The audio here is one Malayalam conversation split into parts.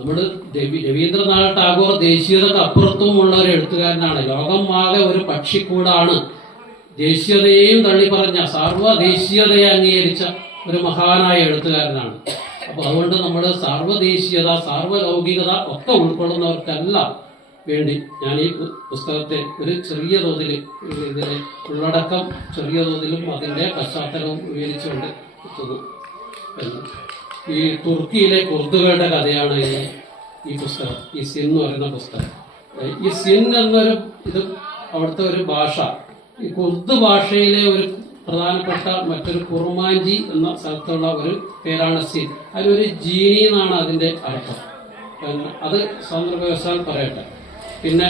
നമ്മൾ രവീന്ദ്രനാഥ് ടാഗോർ ദേശീയതക്ക് അപ്പുറത്തുമുള്ള ഒരു എഴുത്തുകാരനാണ്. ലോകം ആകെ ഒരു പക്ഷിക്കൂടാണ്. ദേശീയതയെയും തള്ളി പറഞ്ഞ സർവദേശീയതയെ അംഗീകരിച്ച ഒരു മഹാനായ എഴുത്തുകാരനാണ്. അപ്പൊ അതുകൊണ്ട് നമ്മൾ സാർവദേശീയത സാർവലൗകികത ഒക്കെ ഉൾക്കൊള്ളുന്നവർക്കെല്ലാം വേണ്ടി ഞാൻ ഈ പുസ്തകത്തെ ഒരു ചെറിയ തോതിൽ ഇതിലെ ഉള്ളടക്കം ചെറിയ തോതിലും അതിന്റെ പശ്ചാത്തലവും വിവരിച്ചുകൊണ്ട് എത്തുന്നു. ഈ തുർക്കിയിലെ കുർദുകളുടെ കഥയാണ് ഈ പുസ്തകം ഈ സിൻ എന്ന് പറയുന്ന പുസ്തകം. ഈ സിൻ എന്നൊരു ഇത് അവിടുത്തെ ഒരു ഭാഷ. ഈ കുർദ് ഭാഷയിലെ ഒരു പ്രധാനപ്പെട്ട മറ്റൊരു കുർമാഞ്ചി എന്ന സ്ഥലത്തുള്ള ഒരു പേരാണ് സിൻ. അതിലൊരു ജീനി എന്നാണ് അതിന്റെ അർത്ഥം. അത് സ്വതന്ത്ര സന്ദർഭവശാൽ പറയട്ടെ. പിന്നെ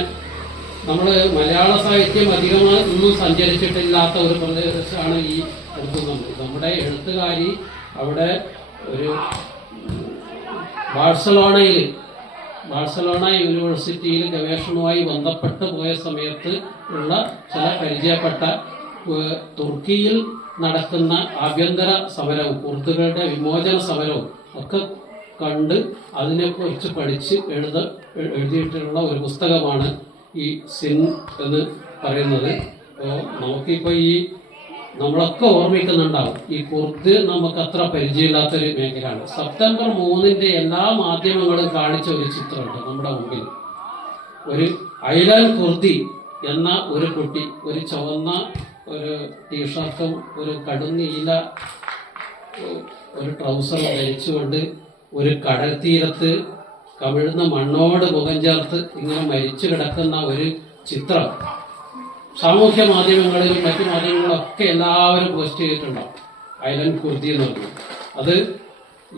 നമ്മൾ മലയാള സാഹിത്യം അധികമായി ഒന്നും സഞ്ചരിച്ചിട്ടില്ലാത്ത ഒരു പ്രദേശമാണ് ഈ ഉറുദു നമ്മുടെ എഴുത്തുകാരി അവിടെ ഒരു ബാഴ്സലോണയിൽ ബാഴ്സലോണ യൂണിവേഴ്സിറ്റിയിൽ ഗവേഷണവുമായി ബന്ധപ്പെട്ട് പോയ സമയത്ത് ഉള്ള ചില പരിചയപ്പെട്ട തുർക്കിയിൽ നടക്കുന്ന ആഭ്യന്തര സമരവും കുർത്തുകളുടെ വിമോചന സമരവും ഒക്കെ കണ്ട് അതിനെക്കുറിച്ച് പഠിച്ച് എഴുത എഴുതിയിട്ടുള്ള ഒരു പുസ്തകമാണ് ഈ സിൻ എന്ന് പറയുന്നത്. അപ്പോൾ നമുക്കിപ്പോൾ ഈ നമ്മളൊക്കെ ഓർമ്മിക്കുന്നുണ്ടാവും. ഈ കുർദ് നമുക്ക് അത്ര പരിചയമില്ലാത്തൊരു മേഖലയാണ്. സെപ്റ്റംബർ മൂന്നിന്റെ എല്ലാ മാധ്യമങ്ങളും കാണിച്ച ഒരു ചിത്രമുണ്ട് നമ്മുടെ മുമ്പിൽ. ഒരു ഐലൻ കുർദി എന്ന ഒരു കുട്ടി ഒരു ചുവന്ന ഒരു ടീഷർട്ടും ഒരു കടുന്നീല ഒരു ട്രൗസറും ധരിച്ചുകൊണ്ട് ഒരു കടൽ തീരത്ത് കമിഴ്ന്ന മണ്ണോട് മുഖം ചേർത്ത് ഇങ്ങനെ മരിച്ചു കിടക്കുന്ന ഒരു ചിത്രം. സാമൂഹ്യ മാധ്യമങ്ങളിലും മറ്റു മാധ്യമങ്ങളിലൊക്കെ എല്ലാവരും പോസ്റ്റ് ചെയ്തിട്ടുണ്ടാവും. ഐലൻഡ് കുർത്തി എന്ന് പറഞ്ഞു. അത്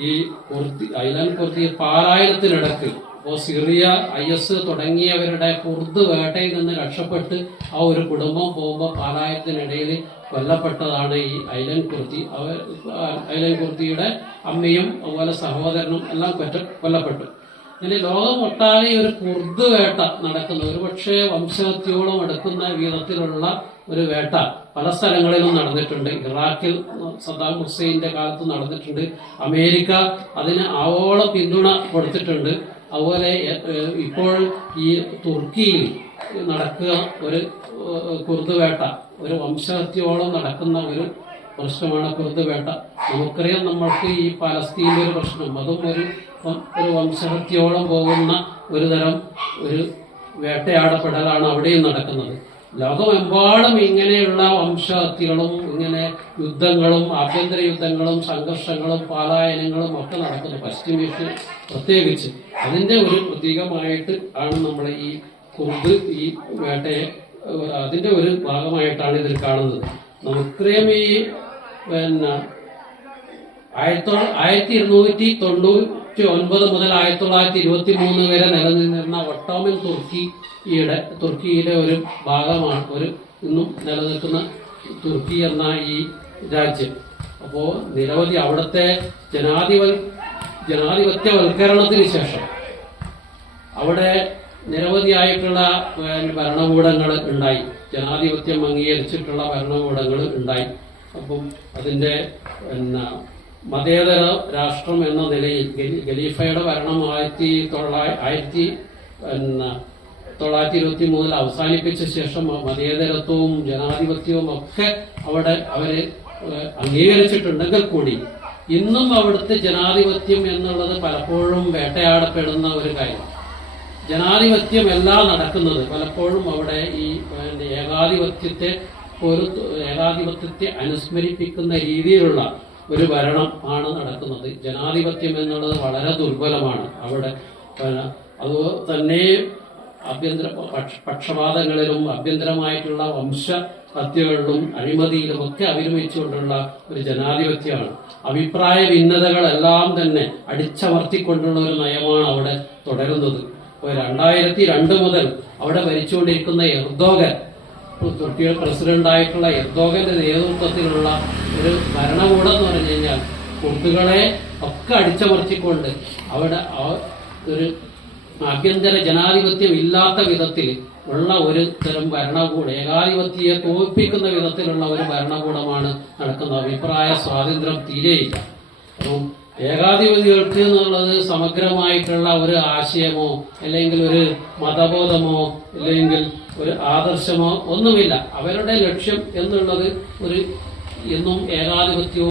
ഈ കുർത്തി ഐലൻഡ് കുർത്തി പാലായനത്തിനിടക്ക് ഇപ്പോൾ സിറിയ ഐ എസ് തുടങ്ങിയവരുടെ കുർദ് വേട്ടയിൽ നിന്ന് രക്ഷപ്പെട്ട് ആ ഒരു കുടുംബം പോകുമ്പോൾ പാലായനത്തിനിടയിൽ കൊല്ലപ്പെട്ടതാണ് ഈ ഐലൻ കുർത്തി അവർ ഐലൻഡ് കുർത്തിയുടെ അമ്മയും അതുപോലെ സഹോദരനും എല്ലാം കൊറ്റ കൊല്ലപ്പെട്ടു. ഇങ്ങനെ ലോകമൊട്ടാകെ ഒരു കുർദ് വേട്ട നടക്കുന്ന. ഒരുപക്ഷെ വംശഹത്യയോളം എടുക്കുന്ന വിധത്തിലുള്ള ഒരു വേട്ട പല സ്ഥലങ്ങളിലും നടന്നിട്ടുണ്ട്. ഇറാഖിൽ സദ്ദാം ഹുസൈന്റെ കാലത്ത് നടന്നിട്ടുണ്ട്. അമേരിക്ക അതിന് ആവോളം പിന്തുണ കൊടുത്തിട്ടുണ്ട്. അതുപോലെ ഇപ്പോൾ ഈ തുർക്കിയിൽ നടക്കുക ഒരു കുർദ് വേട്ട ഒരു വംശഹത്യോളം നടക്കുന്ന ഒരു പ്രശ്നമാണ് കുർദ് വേട്ട. നമുക്കറിയാം നമ്മൾക്ക് ഈ പലസ്തീനിലെ ഒരു പ്രശ്നം. അതും ഒരു ഒരു വംശഹത്യയോളം പോകുന്ന ഒരു തരം ഒരു വേട്ടയാടപ്പെടലാണ് അവിടെയും നടക്കുന്നത്. ലോകമെമ്പാടും ഇങ്ങനെയുള്ള വംശഹത്യകളും ഇങ്ങനെ യുദ്ധങ്ങളും ആഭ്യന്തര യുദ്ധങ്ങളും സംഘർഷങ്ങളും പാലായനങ്ങളും ഒക്കെ നടക്കുന്നു പശ്ചിമേഷ്യ പ്രത്യേകിച്ച്. അതിന്റെ ഒരു പ്രതീകമായിട്ട് ആണ് നമ്മൾ ഈ കുർദ് ഈ വേട്ടയെ അതിന്റെ ഒരു ഭാഗമായിട്ടാണ് ഇതിൽ കാണുന്നത്. നമുക്കറിയാം ഈ പിന്നെ ആയിരത്തി ആയിരത്തി ഇരുന്നൂറ്റി തൊണ്ണൂറ്റി ഒൻപത് മുതൽ ആയിരത്തി തൊള്ളായിരത്തി ഇരുപത്തി മൂന്ന് വരെ നിലനിന്നിരുന്ന ഒട്ടോമൻ തുർക്കിയുടെ തുർക്കിയിലെ ഒരു ഭാഗമാണ് ഒരു ഇന്നും നിലനിൽക്കുന്ന തുർക്കി എന്ന ഈ രാജ്യം. അപ്പോൾ നിരവധി അവിടുത്തെ ജനാധിപ ജനാധിപത്യവൽക്കരണത്തിന് ശേഷം അവിടെ നിരവധിയായിട്ടുള്ള ഭരണകൂടങ്ങൾ ഉണ്ടായി. ജനാധിപത്യം അംഗീകരിച്ചിട്ടുള്ള ഭരണകൂടങ്ങൾ ഉണ്ടായി. അപ്പം അതിന്റെ പിന്നെ മതേതര രാഷ്ട്രം എന്ന നിലയിൽ ഖലീഫയുടെ ഭരണം ആയിരത്തി തൊള്ളായി ആയിരത്തി തൊള്ളായിരത്തി ഇരുപത്തി മൂന്നിൽ അവസാനിപ്പിച്ച ശേഷം മതേതരത്വവും ജനാധിപത്യവും ഒക്കെ അവിടെ അവർ അംഗീകരിച്ചിട്ടുണ്ടെങ്കിൽ കൂടി ഇന്നും അവിടുത്തെ ജനാധിപത്യം എന്നുള്ളത് പലപ്പോഴും വേട്ടയാടപ്പെടുന്ന ഒരു കാര്യം ജനാധിപത്യം എല്ലാം നടക്കുന്നത് പലപ്പോഴും അവിടെ ഈ ഏകാധിപത്യത്തെ ഒരു ഏകാധിപത്യത്തെ അനുസ്മരിപ്പിക്കുന്ന രീതിയിലുള്ള ഒരു ഭരണം ആണ് നടക്കുന്നത്. ജനാധിപത്യം എന്നുള്ളത് വളരെ ദുർബലമാണ്. അവിടെ അത് തന്നെ ആഭ്യന്തര പക്ഷ- പക്ഷപാതങ്ങളിലും ആഭ്യന്തരമായിട്ടുള്ള വംശ ഹത്യകളിലും അഴിമതിയിലും ഒക്കെ അഭിരമിച്ചുകൊണ്ടുള്ള ഒരു ജനാധിപത്യമാണ്. അഭിപ്രായ ഭിന്നതകളെല്ലാം തന്നെ അടിച്ചമർത്തിക്കൊണ്ടുള്ള ഒരു നയമാണ് അവിടെ തുടരുന്നത്. രണ്ടായിരത്തി രണ്ട് മുതൽ അവിടെ ഭരിച്ചുകൊണ്ടിരിക്കുന്ന എർദോഗൻ തുർക്കിയുടെ പ്രസിഡന്റായിട്ടുള്ള എർദോഗന്റെ നേതൃത്വത്തിലുള്ള ഒരു ഭരണകൂടം എന്ന് പറഞ്ഞു കഴിഞ്ഞാൽ കുർദുകളെ ഒക്കെ അടിച്ചമർത്തിക്കൊണ്ട് അവിടെ ഒരു ആഭ്യന്തര ജനാധിപത്യം ഇല്ലാത്ത വിധത്തിൽ ഉള്ള ഒരു തരം ഭരണകൂടം ഏകാധിപത്യയെ തോൽപ്പിക്കുന്ന വിധത്തിലുള്ള ഒരു ഭരണകൂടമാണ് നടക്കുന്നത്. അഭിപ്രായ സ്വാതന്ത്ര്യം തീരെയില്ല അപ്പം ഏകാധിപതികൾക്ക് എന്നുള്ളത് സമഗ്രമായിട്ടുള്ള ഒരു ആശയമോ അല്ലെങ്കിൽ ഒരു മതബോധമോ അല്ലെങ്കിൽ ഒരു ആദർശമോ ഒന്നുമില്ല. അവരുടെ ലക്ഷ്യം എന്നുള്ളത് ഒരു എന്നും ഏകാധിപത്യവും